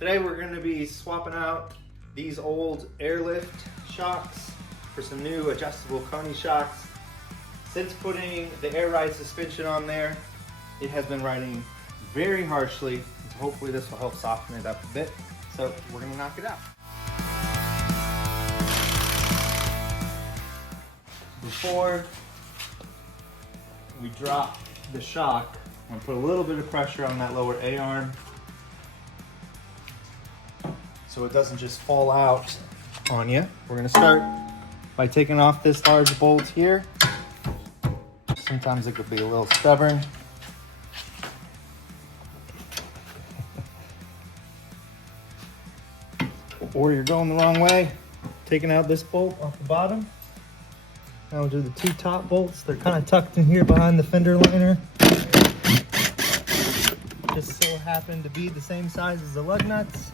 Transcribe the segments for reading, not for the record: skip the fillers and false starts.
Today we're going to be swapping out these old airlift shocks for some new adjustable Koni shocks. Since putting the air ride suspension on there, it has been riding very harshly. So hopefully this will help soften it up a bit. So we're going to knock it out. Before we drop the shock, I'm going to put a little bit of pressure on that lower A-arm so it doesn't just fall out on you. We're going to start by taking off this large bolt here. Sometimes it could be a little stubborn. Or you're going the wrong way. Taking out this bolt off the bottom. Now we'll do the two top bolts. They're kind of tucked in here behind the fender liner. Just so happen to be the same size as the lug nuts.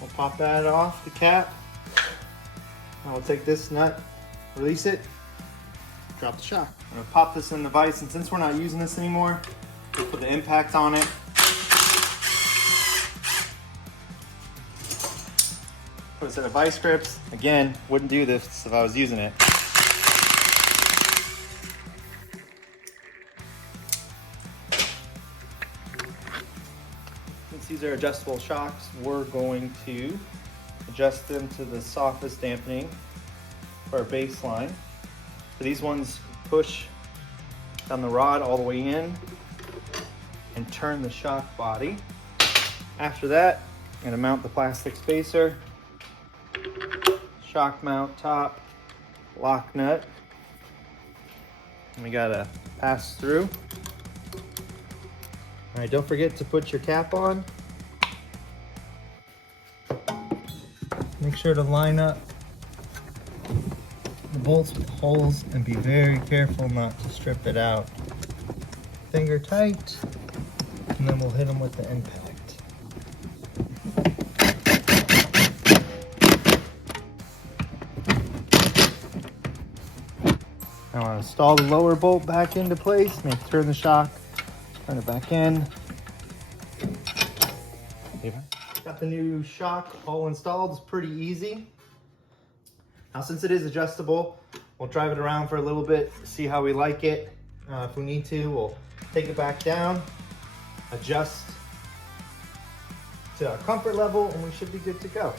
We'll pop that off the cap. Now we'll take this nut, release it, drop the shock. I'm gonna pop this in the vise, and since we're not using this anymore, we'll put the impact on it. Put a set of vice grips. Again, wouldn't do this if I was using it. Since these are adjustable shocks, we're going to adjust them to the softest dampening for our baseline. So these ones push down the rod all the way in and turn the shock body. After that, I'm going to mount the plastic spacer, shock mount top, lock nut, and we got a pass through. All right, don't forget to put your cap on. Make sure to line up the bolts with holes and be very careful not to strip it out. Finger tight, and then we'll hit them with the impact. Now I'll install the lower bolt back into place. Maybe turn the shock, turn it back in. Got the new shock all installed. It's pretty easy. Now since it is adjustable, we'll drive it around for a little bit, see how we like it. If we need to, we'll take it back down, adjust to our comfort level, and we should be good to go.